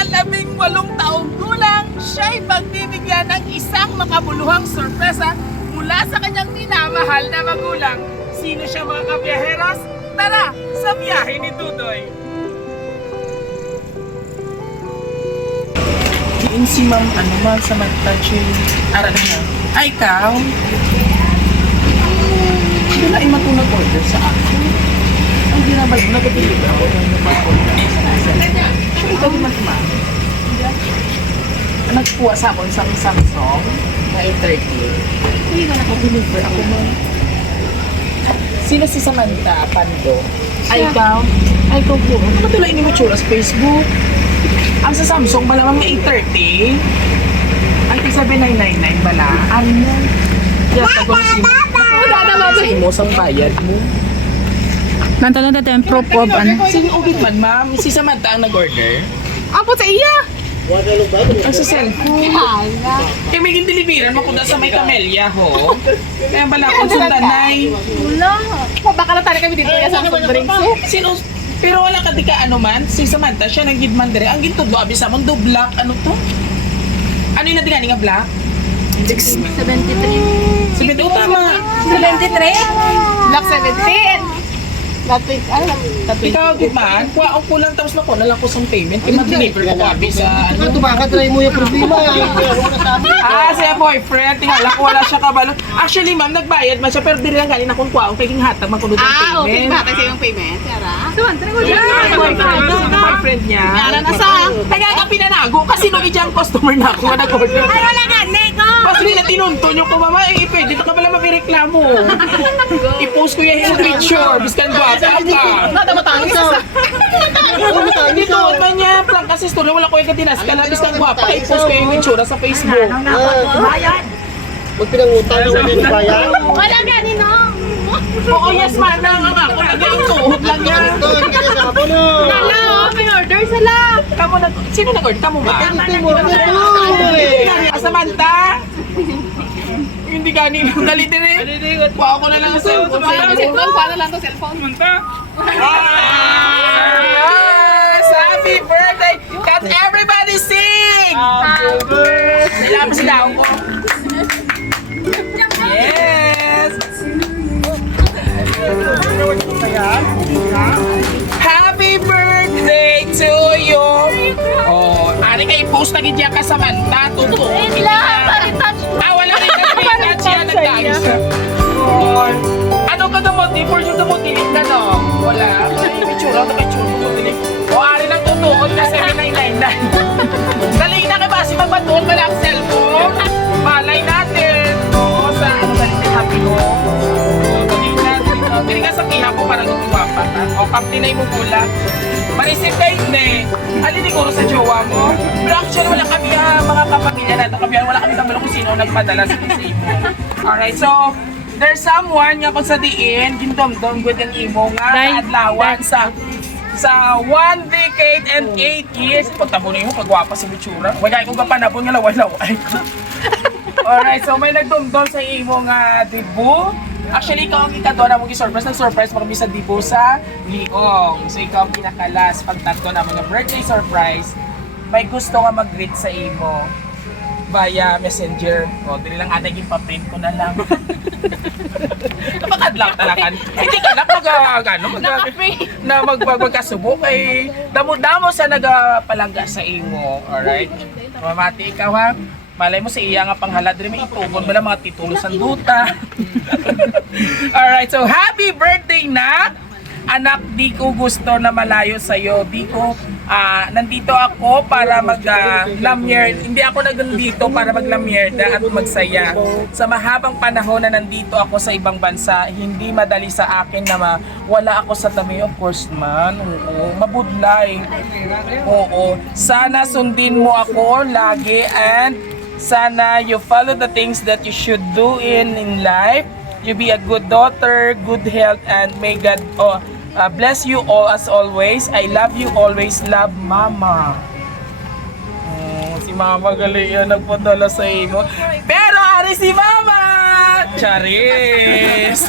sa 18 taong gulang, siya'y pagbibigyan ng isang makabuluhang sorpresa mula sa kanyang minamahal na magulang. Sino siya mga kabiyaheros? Tara sa biyahe ni Dudoy! Diin si Ma'am Samantha Chin. Ara na nga. Ay, ikaw? Hindi na imatulog order sa akin. Ang ginabay mo, nagpapilip ako ng napag-order. Siya, ikaw din man. Nagkuha sa akin sa Samsung na A30. Hindi na nakadeliver ako mo. Sino si Samantha Pando? Ay, ikaw? Ay, ikaw po. Ano tulay ni mo tsura sa Facebook? Ang sa Samsung, malamang may A30. Ay, 7999 bala. Ano mo? Kaya tago na si mo. Sa imo, sang bayad mo. Nantalan natin ang proof of ano. Sige, okay man, ma'am. Si Samantha ang nag-order. Apo sa iya! Ang sa cellphone. Eh, may deliveran mo kung sa may Camellia, ho. Kaya bala akong sundanay. Wala. Baka na tayo kami dito sa soft drinks. Sino? Pero wala ka di ka ano man. Si Samantha, siya nag-gidman dire. Ang ginto do, abis amon do black. Ano to? Ano yung natingani nga black? 73. Sige, tama. 73? Black 17. Ikaw, gitman, kuha ang kulang tapos na ko na lang ko sa payment. Kaya mag-deliver ko abi sa ano. Tumakatry mo yung problema. Siya boyfriend, tingala ko wala siya kabalo. Actually, ma'am, nagbayad man siya pero dili lang galing akong kuha ang kayong hatag makunod ang payment. Okay ba kasi yung payment? Tara. Boyfriend niya. Yara na sa. Kaya ka pinanago kasi nung ijang customer na ako na nag-order. Ay, wala nga, Neko! Pas nila tinunton yung kumama, pwede ka pala mabireklamo. I-post ko yung picture, biskan ko ata ka. Natamatangis sa. Dito man niya, prank kasi story, wala ko yung katinas ka na, biskan ko ata, i-post ko yung itsura sa Facebook. Magpinangutang yung hindi bayan. Wala nga, Ninong! Oo, yes, manang, ang ako, nag-iutuhod lang niya. Wala, may order sila! Kamu na, sino nag-order? Kamu ba? Samantha? Hindi ganin, dali din eh. Kuha ko na lang ang cellphone. Paano lang to cellphone? Yes! Happy birthday! Can everybody sing? Happy birthday! Alam sila ako. Yes! Happy birthday to you! Oh, ari ka i-post na gidya ka Samantha. Totoo. Wala rin na siya nag-ayos. Ano ka damotin? For you damotin na no? Wala. May tsura na may tsura. O ari ng tutuon na 7999. Dali na ka ba? Si magpatuon ba lang cellphone? Malay natin. O sa ano ba rin happy ko? Dali natin. Dili ka sa kiha ko para lumiwapat. O kaptinay mo pula. Marisip kayo hindi. Alin ko sa jowa mo. Pero actually wala kami mga kapamilya natin. Wala kami kabalo kung sino nagpadala sa imo. Alright, so there's someone nga kung sa diin, gindomdom with ang imo nga kaadlawan sa 1 decade and 8 years. Pagtabunin mo, pagwapa sa bitsura. Wala ko kapanabon nga laway-laway ko. Alright, so may nagdomdom sa imo nga dibu. Actually, ikaw ang ikadora mong i-surprise. Nag-surprise mo kami sa dibu sa Liong. So, ikaw ang pinakalas. Pagtagto naman ng birthday surprise, may gusto nga mag-greet sa imo via messenger. O, dili lang atay yung pa-print ko na lang. Napakadlang talakan. Hindi ka na magkasubok ay damo-damo sa nagapalangga sa imo. Alright? Mamati ikaw ha. Malay mo sa iya nga panghalad rin may itugon mo lang mga titulo sa duta. Alright, so happy birthday na! Anak, di ko gusto na malayo sa'yo. Di ko, nandito ako para mag-lamyer. Hindi ako nandito para mag-lamyerda at magsaya. Sa mahabang panahon na nandito ako sa ibang bansa, hindi madali sa akin na wala ako sa tabi. Of course man, oo. Mabudlay. Oo. Sana sundin mo ako lagi and sana you follow the things that you should do in life. You be a good daughter, good health, and may God bless you all as always. I love you always. Love, Mama. Si Mama gali yan nagpadala sa imo. Pero ari si Mama! Charis!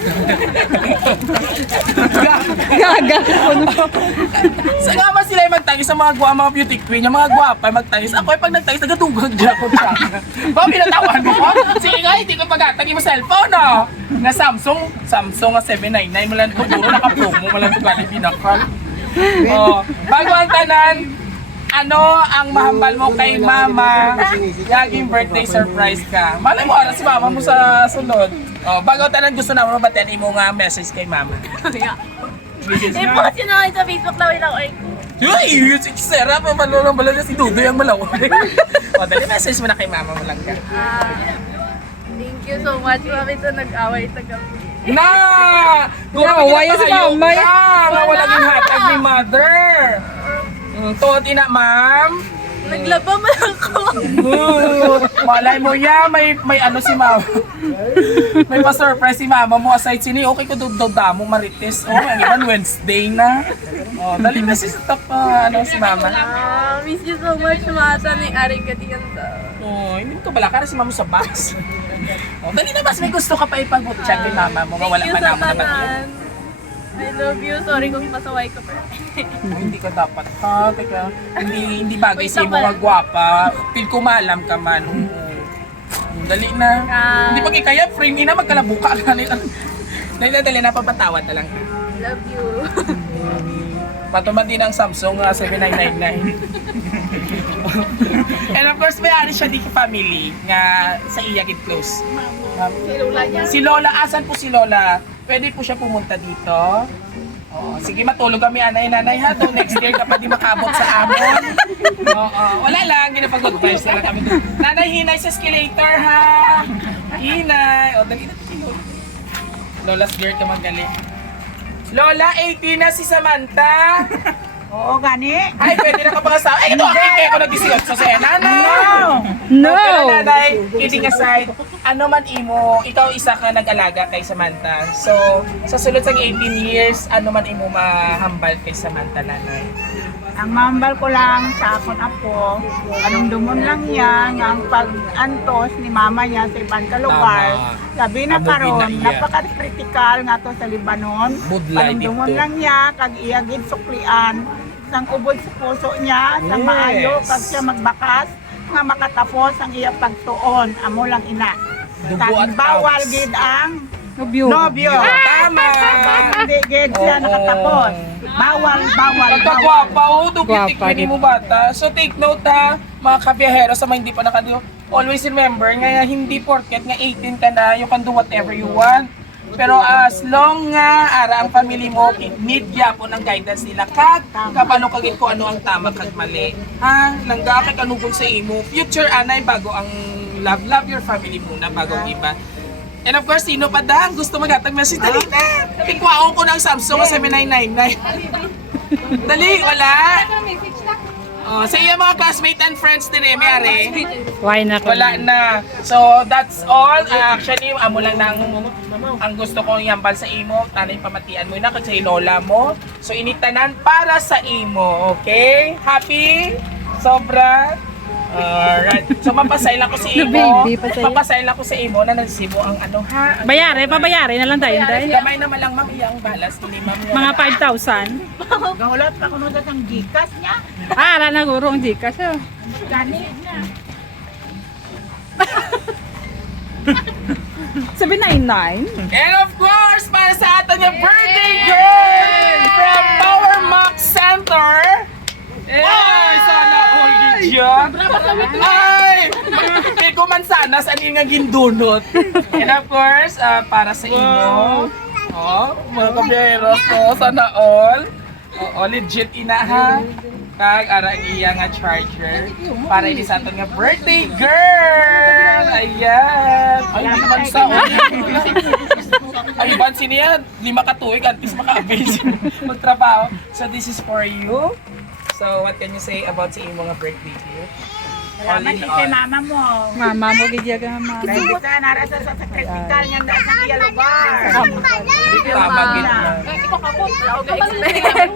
Gaga. Sa nga ba sila yung magtangis sa mga beauty queen, yung mga gwapa yung magtangis. Ako pag nagtangis, nagatugod dyan ako siya. Ba, pinatawan mo ko? Sige nga, hindi ko pagatagi mo cellphone, no? Na Samsung nga 799, malang ito, puro naka-promo, malang ito galing binakal. Oh, bago ang tanan, ano ang mahambal mo kay mama? Laging birthday surprise ka. Malay mo, si mama mo sa sunod. Oh, bago ang tanan, gusto naman mabatiin mo nga message kay mama. I-post yun ako sa Facebook lang ilang oy. Uy, si Sarah, mamalulong bala na si Dudoy ang malaway. O, dali message mo na kay mama mo lang ka. Thank you so much. Mami ito nag-away sa gabi. Na! Naaway si mama. Nga walang yung hatag ni mother. Tuot ina, ma'am. Naglaba man ako. Malay mo ya, may ano si mama. May pa-surprise si mama mo. Aside sini, okay ko damo marites. Oh, ang iban Wednesday na. Oh, dali na si stop ano si mama. Miss you so much, Mata. Nang-aring ka diyan sa... Oh, hindi ko bala ka si mama sa box. Oh, dali na bas may gusto ka pa ipag-check kay mama mo. Wala Thank you pa sa na ako na tanan. I love you. Sorry kung pasaway ka pa. Hindi ka dapat ha. Teka, hindi bagay sa mo nga gwapa. Feel ko maalam ka man. Dali na. Hindi pag ikaya, frame na magkalabuka ka nila. Dali na, papatawad na lang. Love you. Patuman din ang Samsung 7999. And of course, may-ari siya dito family nga sa Iyagid Close. Si Lola niya. Si Lola, asan po si Lola? Pwede po siya pumunta dito. Oh, sige, matulog kami nanay ha. To next year kapag di makabot sa amon. Oo, wala lang, ginapag-advise na lang kami. Nanay, hinay sa escalator ha. Hinay. O, dali na si Lola. Lola, scared ka magaling. Lola, 18 na si Samantha. Oo, gani. Ay, pwede na ka pa kasama. Ay, ito, kaya ako nag-18 sa nanay. No. Pero nanay, kidding aside, ano man imo, ikaw isa ka nag-alaga kay Samantha. So, sa sulod sa 18 years, ano man imo mahambal kay Samantha, nanay? Ang mambal ko lang sa akon apo, anong dumon lang niya nga ang pag-antos ni mama niya sa ibang kalugar. Tama. Labi na Amo karon, ginaiya. napaka-critical nga to sa Libanon. Budlay Anong dumon dito. lang niya, kag iyagid suklian, sang ubod sa puso niya, sa Yes. maayo, kag siya magbakas, nga makatapos ang iya pagtuon. Amo lang ina. Dugo at Kag bawal paws. gid ang Nobyo. nobyo. Tama! Hindi gid siya Oo. nakatapos. Bawal. Pagkagwapa, dupitik Gwapa, mo bata. So take note ha, mga kabiyahero sa mga hindi pa nakado. Always remember nga hindi porket nga 18 ka na, you can do whatever you want. Pero as long nga ara ang family mo, need gyapon ang guidance nila kag kapano kagit ko ano ang tama kag mali. Ha, langga kay kanugol sa imo. Future anay bago ang love your family muna bago ang iba. And of course, sino pa dang gusto magatag message? Dali na! Ikwaon ko ng Samsung 7999. Dali, wala. Oh, sa iyo mga classmates and friends din may ari. Why na ko? Wala na. So that's all. Actually, amo lang nang ang gusto kong yambal sa imo. Tanay pamatian mo na kasi lola mo. So initanan para sa imo. Okay? Happy? Sobra? Alright. So mapasay lang ko sa imo. Baby, pasay. Mapasay lang ko sa imo na nagsibo ang ano ha. Pabayari na lang tayo, Day. Gamay naman lang ma'am iyang balas ni ma'am. Mga 5,000. Gahulat pa kuno sa Gcash niya. Ala na guro ang Gcash. Oh. Gani. 799. And of course, para sa atin yung birthday girl from Power Max Center. Ay, sana all gidya. Ay, kaya ko man sana sa nga gindunot. And of course, para sa imo. Oh, mga kabiyero ko, sana all. Oo, legit ina ha. Kag ara iya nga charger para ini sa aton nga birthday girl. Ayan. Ay, di man sa ay, ban siniya, 5 ka tuig, at least maka-avail magtrabaho. So this is for you. So what can you say about sa iyong mga birthday gift? All Salamat in kay all. mama mo. Mama mo gidya mama. Dahil kita narasa sa critical niya dahil sa iya lugar. Tama gid na. Ikaw ka po. Wala ko ga-explain.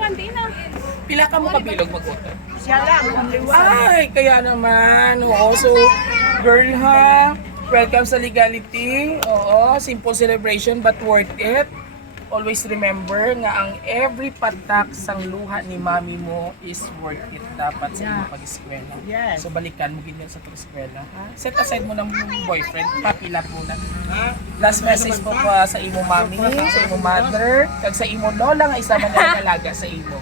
Pila ka mo kabilog mag-utot? Siya lang, only one. Ay, kaya naman. Oo, so girl ha, welcome sa legality. Oo, simple celebration but worth it. always remember nga ang every patak sang luha ni mami mo is worth it dapat sa imong pag-eskwela. Yes. So balikan mo gid sa eskwela, ha? Set aside mo ng boyfriend, papilat mo na. Last message po pa sa imo mami, sa imo mother, kag sa imo lola nga isa man nga alaga sa imo.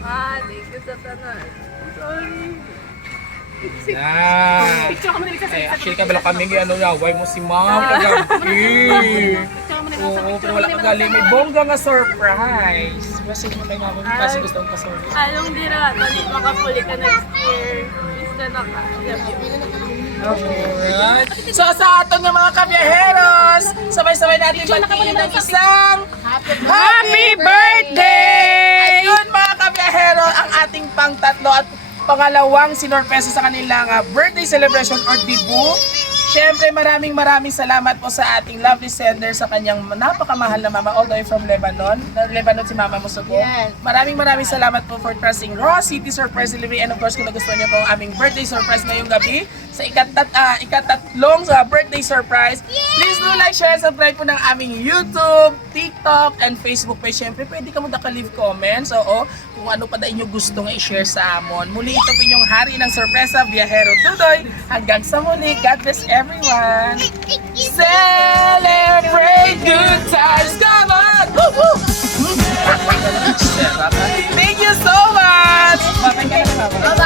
Thank you sa tanan. Sorry. Actually kabila kami ano yaway mo si ma'am kagabi. Oo, pero wala ka galing. May bongga nga surprise. Message mo kay mama kasi gusto kong pa-surprise. Anong dira, dali makapuli ka next year. Please na naka. Alright. So sa aton ng mga kabiyaheros, sabay-sabay natin batiin ng isang Happy Birthday! Ayun mga kabiyahero, ang ating pang-tatlo at pangalawang sinorpresa sa kanilang birthday celebration or debut. Siyempre maraming salamat po sa ating lovely sender sa kanyang napakamahal na mama all the way from Lebanon. Lebanon si mama mo subo. Yes. Maraming salamat po for trusting Raw City Surprise Delivery, and of course kung nagustuhan niyo po ang aming birthday surprise ngayong gabi sa ikatatlong birthday surprise. Please do like, share, and subscribe po ng aming YouTube, TikTok, and Facebook page. Siyempre pwede ka mo leave comments. Oo, kung ano pa da inyo gusto nga i-share sa amon. Muli ito po inyong hari ng sorpresa, Biyahero Dudoy. Hanggang sa muli, God bless everyone. Celebrate good times. Come on! Woo-hoo! Thank you so much! Bye-bye.